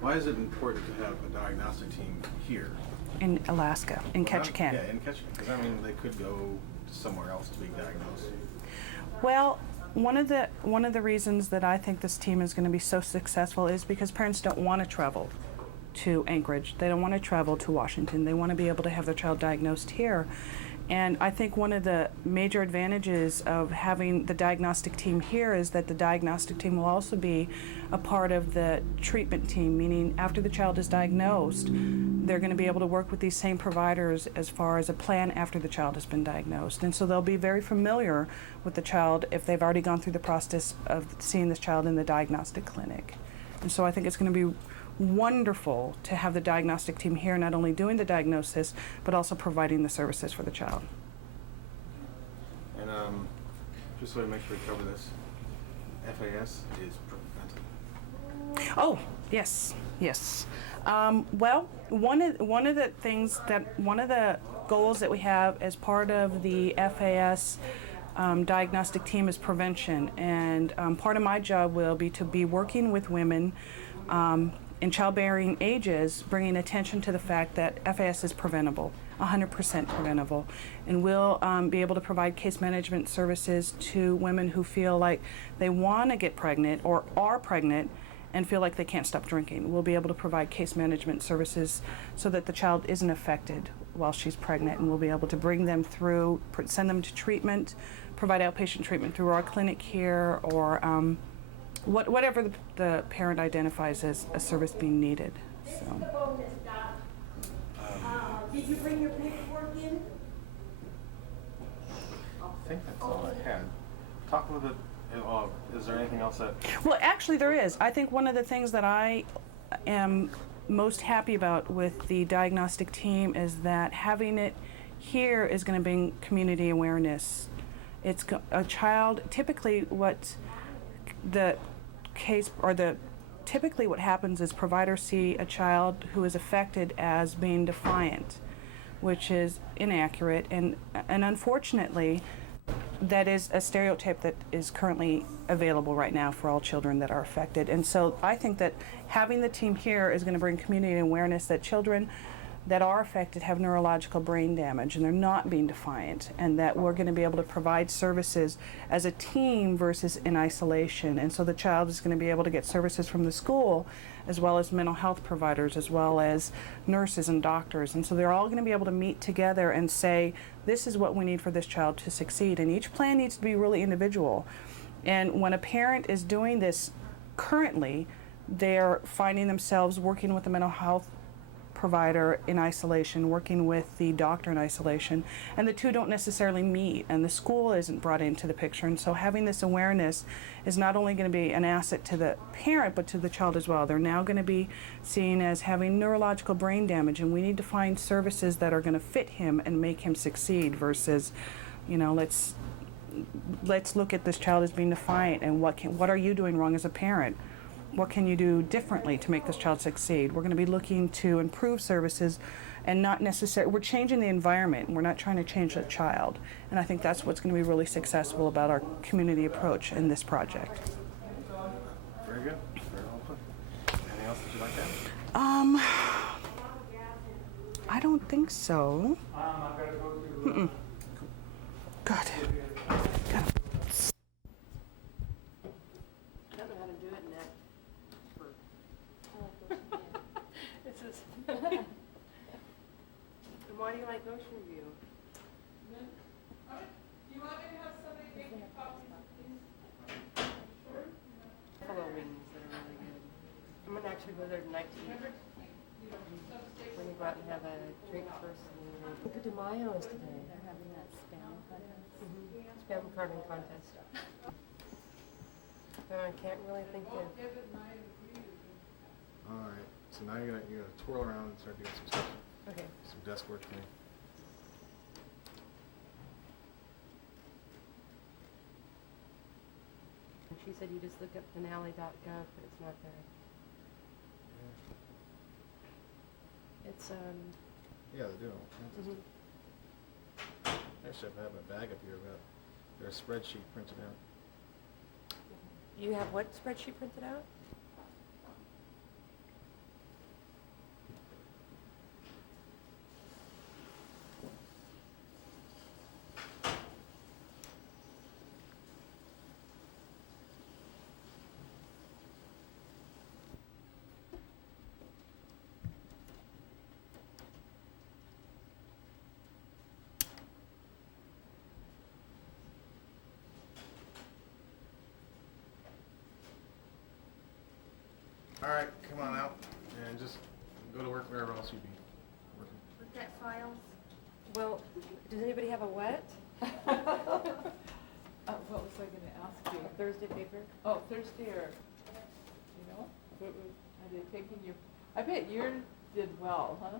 Why is it important to have a diagnostic team here? In Alaska, in Ketchikan. Yeah, in Ketchikan, because I mean they could go somewhere else to be diagnosed. Well, one of the reasons that I think this team is going to be so successful is because parents don't want to travel to Anchorage. They don't want to travel to Washington. They want to be able to have their child diagnosed here. And I think one of the major advantages of having the diagnostic team here is that the diagnostic team will also be a part of the treatment team, meaning after the child is diagnosed, they're going to be able to work with these same providers as far as a plan after the child has been diagnosed. And so they'll be very familiar with the child if they've already gone through the process of seeing this child in the diagnostic clinic. And so I think it's going to be wonderful to have the diagnostic team here, not only doing the diagnosis, but also providing the services for the child. And just so we make sure we cover this, FAS is preventative. Oh, yes, yes. Well, one of the goals that we have as part of the FAS diagnostic team is prevention, and part of my job will be to be working with women in childbearing ages, bringing attention to the fact that FAS is preventable, 100% preventable, and we'll be able to provide case management services to women who feel like they want to get pregnant or are pregnant and feel like they can't stop drinking. We'll be able to provide case management services so that the child isn't affected while she's pregnant, and we'll be able to bring them through, send them to treatment, provide outpatient treatment through our clinic here, or whatever the parent identifies as a service being needed. So. Did you bring your paperwork in? I think that's all I had. Talk a little bit. Is there anything else that? Well, actually, there is. I think one of the things that I am most happy about with the diagnostic team is that having it here is going to bring community awareness. It's a child. Typically, what the case or typically what happens is providers see a child who is affected as being defiant, which is inaccurate, and unfortunately that is a stereotype that is currently available right now for all children that are affected. And so I think that having the team here is going to bring community awareness that children that are affected have neurological brain damage and they're not being defiant, and that we're going to be able to provide services as a team versus in isolation. And so the child is going to be able to get services from the school as well as mental health providers as well as nurses and doctors. And so they're all going to be able to meet together and say, this is what we need for this child to succeed. And each plan needs to be really individual. And when a parent is doing this currently, they're finding themselves working with the mental health provider in isolation, working with the doctor in isolation, and the two don't necessarily meet, and the school isn't brought into the picture. And so having this awareness is not only going to be an asset to the parent but to the child as well. They're now going to be seen as having neurological brain damage, and we need to find services that are going to fit him and make him succeed versus, let's look at this child as being defiant, and what are you doing wrong as a parent? What can you do differently to make this child succeed? We're going to be looking to improve services and not necessarily, we're changing the environment. We're not trying to change the child. And I think that's what's going to be really successful about our community approach in this project. Very good. Very well put. Anything else that you'd like to add? I don't think so. Mm-mm. Good. I don't know how to do it in that. It's just. And why do you like Ocean View? Do you want me to have somebody make you copies of these? Sure. Buffalo wings that are really good. I'm gonna actually go there tonight to eat. We're gonna go out and have a drink first. Cinco de Mayo is today. They're having that spam contest. Spam carving contest. I can't really think of. All right. So now you're gonna twirl around and start doing some stuff. Okay. Some desk work for me. She said you just look up finale.gov, but it's not there. Yeah. It's Yeah, they do. mhm. Actually, I have a bag up here about their spreadsheet printed out. You have what spreadsheet printed out? Alright, come on out and just go to work wherever else you'd be working. Look at files. Well, does anybody have a wet? What was I gonna ask you? A Thursday paper? Oh, Thursday or, you know, are they taking your, I bet yours did well, huh?